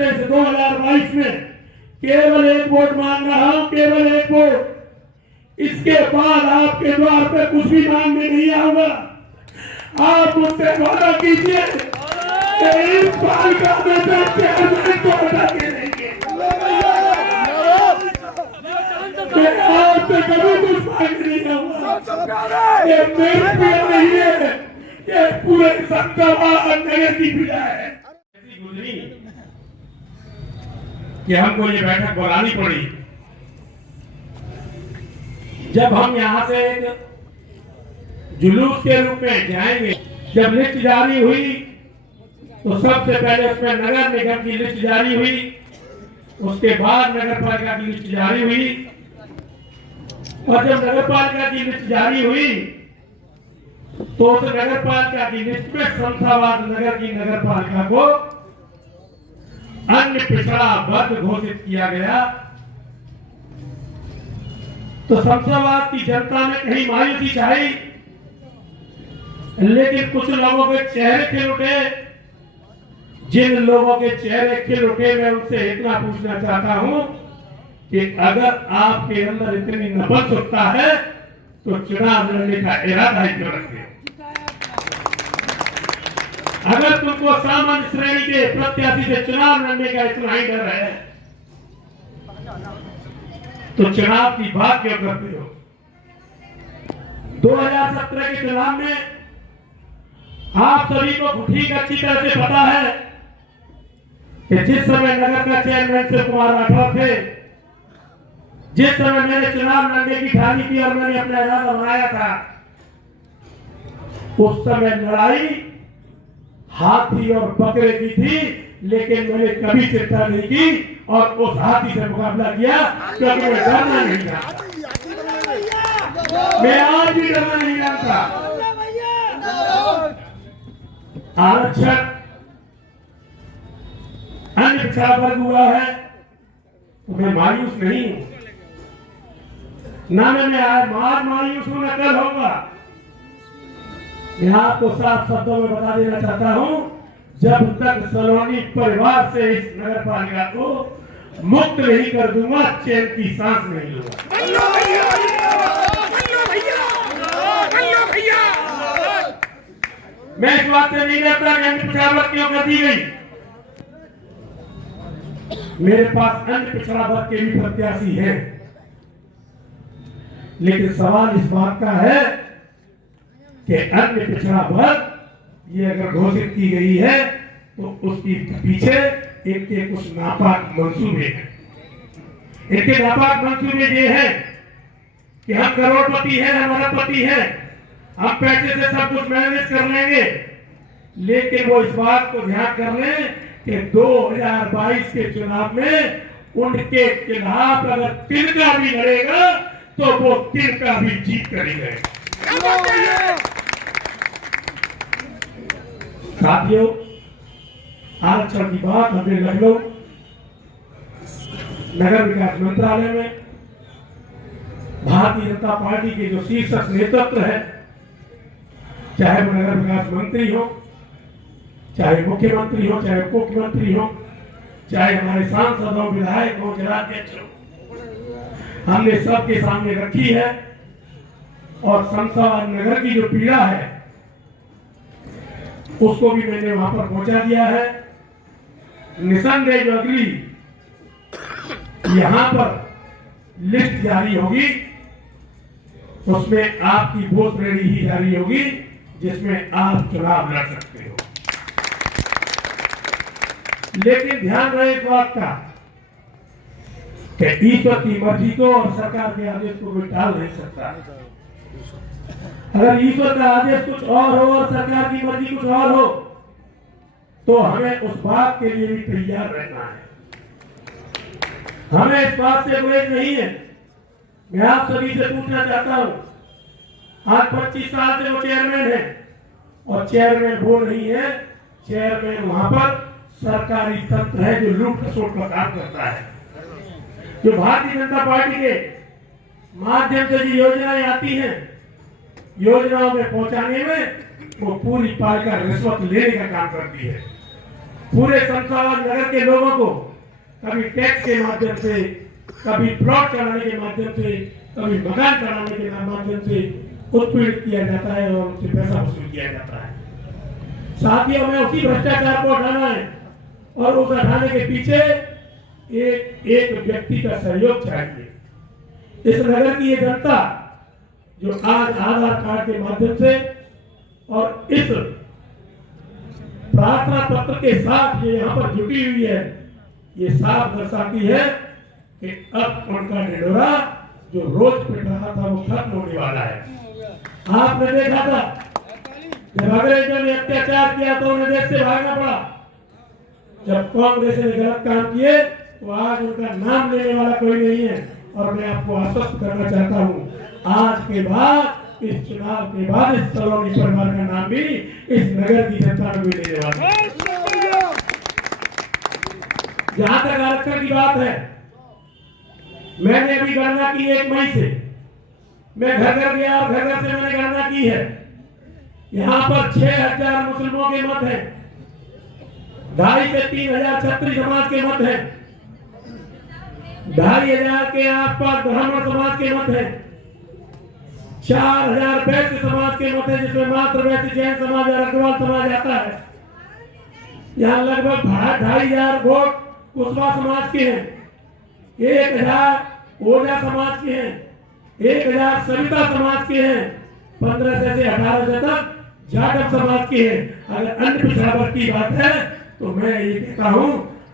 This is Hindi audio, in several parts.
2017 से 2022 में केवल 1 वोट मांग रहा हूं, केवल 1 वोट। इसके बाद आपके द्वार पे कुछ भी मांगने नहीं आऊंगा। आप मुझसे वादा कीजिए कि इस पालिका में से चेयरमैन को हटा के देंगे। आपसे कभी कुछ मांगने नहीं आऊंगा। ये मेरी पीड़ा नहीं है, ये पूरे शंकरवाड़ नगर की पीड़ा है। कि हमको ये बैठक बुलानी पड़ी। जब हम यहाँ से एक जुलूस के रूप में जाएंगे, जब लिस्ट जारी हुई तो सबसे पहले उसमें नगर निगम की लिस्ट जारी हुई, उसके बाद नगर पालिका की लिस्ट जारी हुई, और जब नगर पालिका की लिस्ट जारी हुई तो उस नगर पालिका की लिस्ट में शमशाबाद नगर की नगर पालिका को अन्य पिछड़ा वर्ग घोषित किया गया। तो शमशाबाद की जनता ने कहीं मायूसी छाई, लेकिन कुछ लोगों के चेहरे खिल उठे। जिन लोगों के चेहरे खिल उठे, मैं उनसे इतना पूछना चाहता हूं कि अगर आपके अंदर इतनी नफरत है तो चुनाव लड़ने का इरादा ही क्यों रखते हो? अगर तुमको सामान्य श्रेणी के प्रत्याशी से चुनाव लड़ने का इतना ही डर है तो चुनाव की बात क्यों करते हो? 2017 के चुनाव में आप सभी को ठीक अच्छी तरह से पता है कि जिस समय नगर का चेयरमैन शिव कुमार राठौर थे, जिस समय मैंने चुनाव लड़ने की ठानी की और मैंने अपना इरादा बनाया था, उस समय लड़ाई हाथी और बकरे की थी, लेकिन मैंने कभी चिंता नहीं की और उस हाथी से मुकाबला किया क्योंकि मैं डरना नहीं जानता। मैं आज भी डरना नहीं जानता। आरक्षण अन्य पिछड़ा वर्ग हुआ है तो मैं मायूस नहीं हूं, ना मैं आज मायूस हूं न कल होगा। मैं आपको साफ शब्दों में बता देना चाहता हूं, जब तक सलोनी परिवार से इस नगर पालिका को मुक्त नहीं कर दूंगा, चैन की सांस नहीं लूंगा। मैं इस बात से नहीं डरता कि अन्य पिछड़ा वर्ग क्यों कर दी गई। मेरे पास अन्य पिछड़ा वर्ग के भी प्रत्याशी हैं, लेकिन सवाल इस बात का है कि अन्य पिछड़ा वर्ग ये अगर घोषित की गई है तो उसके पीछे इनके कुछ नापाक मंसूबे हैं। इनके नापाक मंसूबे ये हैं कि हम करोड़पति हैं, हम अरबपति हैं, हम पैसे से सब कुछ मैनेज कर लेंगे, लेकिन वो इस बात को ध्यान कर लें कि 2022 के चुनाव में उनके खिलाफ अगर तिनका भी लड़ेगा तो वो तिनका भी जीत करेंगे। साथियों, आरक्षण की बात हमने लखनऊ नगर विकास मंत्रालय में भारतीय जनता पार्टी के जो शीर्ष नेतृत्व है, चाहे वो नगर विकास मंत्री हो, चाहे मुख्यमंत्री हो, चाहे मुख्यमंत्री हो, चाहे हमारे सांसद हो, विधायक हो, जिलाध्यक्ष हो, हमने सबके सामने रखी है। और शमशाबाद नगर की जो पीड़ा है उसको भी मैंने वहां पर पहुंचा दिया है। निसंदेह जो अगली यहां पर लिस्ट जारी होगी उसमें आपकी वो श्रेणी ही जारी होगी जिसमें आप चुनाव लड़ सकते हो। लेकिन ध्यान रहे इस बात का कि ईश्वर की मर्जी को और सरकार के आदेश को कोई टाल नहीं सकता। अगर ईश्वर का आदेश कुछ और हो और सरकार की मर्जी कुछ और हो तो हमें उस बात के लिए भी तैयार रहना है। हमें इस बात से गुरेज नहीं है। मैं आप सभी से पूछना चाहता हूं, आज 25 साल से वो चेयरमैन है और चेयरमैन वो नहीं है, चेयरमैन वहां पर सरकारी तंत्र है जो लूट खसोट का काम करता है। जो भारतीय जनता पार्टी के माध्यम से जो योजनाएं आती हैं, योजनाओं में पहुंचाने में वो पूरी पालिका रिश्वत लेने का काम करती है। पूरे शमशाबाद नगर के लोगों को कभी टैक्स के माध्यम से, कभी प्लॉट चढ़ाने के माध्यम से, कभी मकान चढ़ाने के माध्यम से उत्पीड़ित किया जाता है और उनसे पैसा वसूल किया जाता है। साथियों, में उसी भ्रष्टाचार को हटाना है और उस हटाने के पीछे एक व्यक्ति का सहयोग चाहिए। इस नगर की ये जनता जो आज आधार कार्ड के माध्यम से और इस प्रार्थना पत्र के साथ ये यहाँ पर जुटी हुई है, ये साफ दर्शाती है कि अब उनका ढिंढोरा जो रोज पिट रहा था वो खत्म होने वाला है। आपने देखा था जब अंग्रेजों ने अत्याचार किया तो उन्हें देश से भागना पड़ा। जब कांग्रेस ने गलत काम किए तो आज उनका नाम लेने वाला कोई नहीं है। और मैं आपको आश्वस्त करना चाहता हूँ, आज के बाद, इस चुनाव के बाद इस सलोनी परिवार का नाम भी इस नगर की जनता को मिलने वाला है। जहां तक आरक्षण की बात है, मैंने अभी गणना की 1 मई से, मैं घर घर गया और घर घर से मैंने गणना की है। यहाँ पर 6000 मुस्लिमों के मत हैं, 2,500 से 3,000 छत्री समाज के मत हैं, 2,500 के आसपास ब्राह्मण समाज के मत हैं, 4,000 वैश्य समाज के मत हैं, जिसमें मात्र वैश्य जैन समाज और अग्रवाल समाज आता है। यहाँ लगभग 2,500 वोट कुशवाहा समाज के हैं, 1,000 ओझा समाज के हैं, 1,000 सविता समाज के हैं, 1500 से 1800 तक जाटव समाज के हैं। अगर अन्य पिछड़ा वर्ग की बात है तो मैं ये कहता हूँ,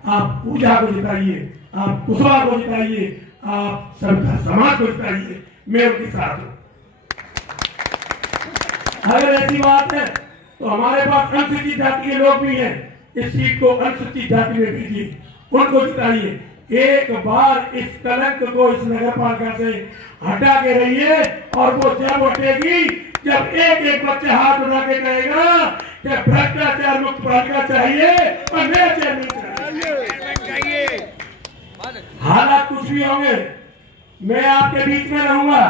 आप पूजा को जिताइए, आप कुशवाहा को जिताइए, आप सविता समाज को जिताइए, मैं उनके साथ हूँ। अगर ऐसी बात है तो हमारे पास अनुसूचित जाति के लोग भी हैं, इस सीट को अनुसूचित जाति में भेजिए, उनको जिताइए। एक बार इस कलंक को इस नगर पालिका से हटा के रहिए और वो जब हटेगी जब एक एक बच्चा हाथ उठा के कहेगा कि भ्रष्टाचार मुक्त पालिका चाहिए और नया चेयरमैन चाहिए। हालात कुछ भी होंगे, मैं आपके बीच में रहूंगा,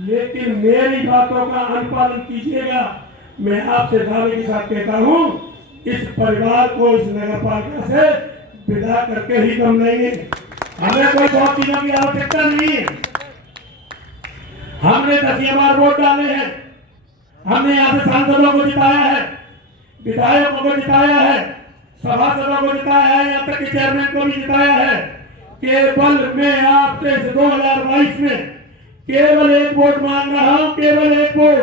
लेकिन मेरी बातों का अनुपालन कीजिएगा। मैं आपसे दावे के साथ कहता हूं, इस परिवार को इस नगर पालिका से विदा करके ही कम लेंगे। हमें कोई बहुत चीजों की आवश्यकता नहीं है। हमने 10 बार वोट डाले हैं, हमने यहाँ से सांसदों को जिताया है, विधायकों को जिताया है, सभासदों को जिताया है, यहाँ तक कि चेयरमैन को भी जिताया है। केवल मैं आपसे 2022 में केवल 1 वोट मांग रहा हूँ, केवल 1 वोट।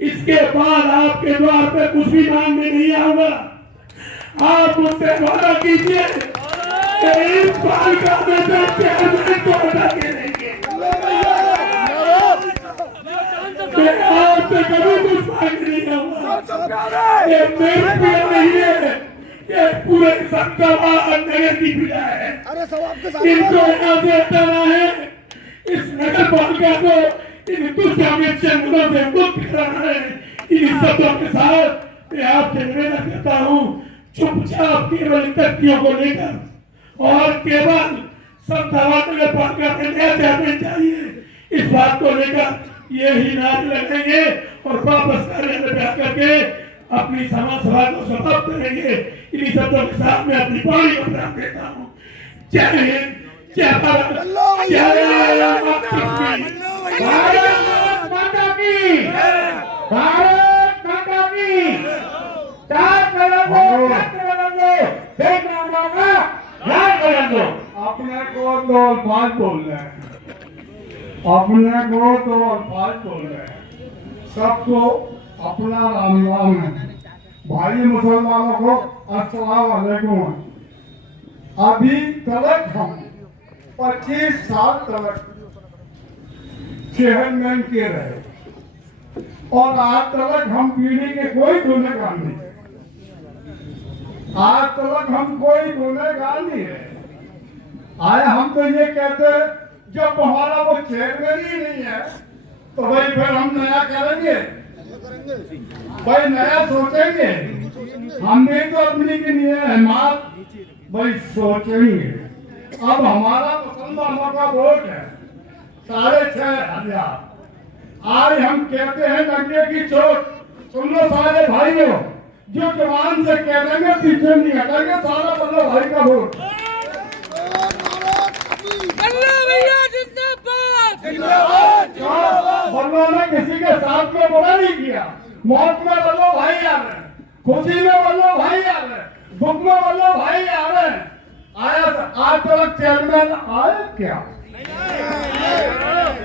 इसके बाद आपके द्वार पे कुछ भी मांगने नहीं आऊंगा। आप मुझसे वादा कीजिए कि इस पालिका में से चेयरमैन को हटा के देंगे। मैं आपसे कभी कुछ मांग नहीं आऊंगा। ये मेरी पीड़ा नहीं है, ये पूरे शमशाबाद नगर की पीड़ा है। इनको यहाँ से हटाना है, इस नगर पालिका को इन दुष्ट अमितों से मुक्त कराना है। इन शब्दों के साथ मैं आपसे निवेदन करता हूँ, चुपचाप केवल इन व्यक्तियों को लेकर और केवल शमशाबाद नगर पालिका में नया चेयरमैन चाहिए, इस बात को लेकर यही नारे लगाएंगे और वापस कार्यालय में आकर के अपनी समाज सभा को समाप्त करेंगे। इन्हीं शब्दों के साथ मैं अपनी पानी को विराम देता हूँ। जय हिंद, जय भारत, जय माता की, भारत माता की। अपने को 2 अल्फाज बोल रहे हैं, अपने को 2 अल्फाज बोल रहे हैं। सबको अपना राम राम है। भाई मुसलमानों को अस्सलाम वालेकुम। अभी तक हम 25 साल तक चेयरमैन के रहे और आज तक हम पीढ़ी के कोई गुनहगार नहीं, आज तक हम कोई गुनहगार नहीं है। आए हम तो ये कहते हैं, जब हमारा वो चेयरमैन ही नहीं है तो भाई फिर हम नया करेंगे, भाई नया सोचेंगे। हमने तो अपनी के लिए हिम्मत भाई सोचेंगे। अब हमारा मुसलमानों का वोट है 6,500। आज हम कहते हैं नंगे की चोट। सुन लो सारे भाइयों, जो जवान से कह देंगे पीछे नहीं हटेंगे, सारा बल्लभ भाई का वोट। बल्लभ ने किसी के साथ में बुरा नहीं किया। मौत में बल्लभ भाई आ रहे, खुशी में बल्लभ भाई आ रहे, दुख में बल्लभ भाई आ रहे। आया आज तक चेयरमैन आए क्या?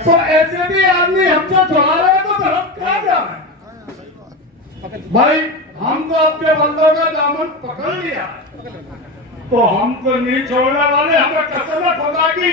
तो ऐसे भी आदमी हमसे छुड़ा रहे हैं, तो हम क्या जा रहे हैं? भाई हम तो अपने बंदों का दामन पकड़ लिया, तो हम तो नहीं छोड़ने वाले। हमें कसम है खुदा की,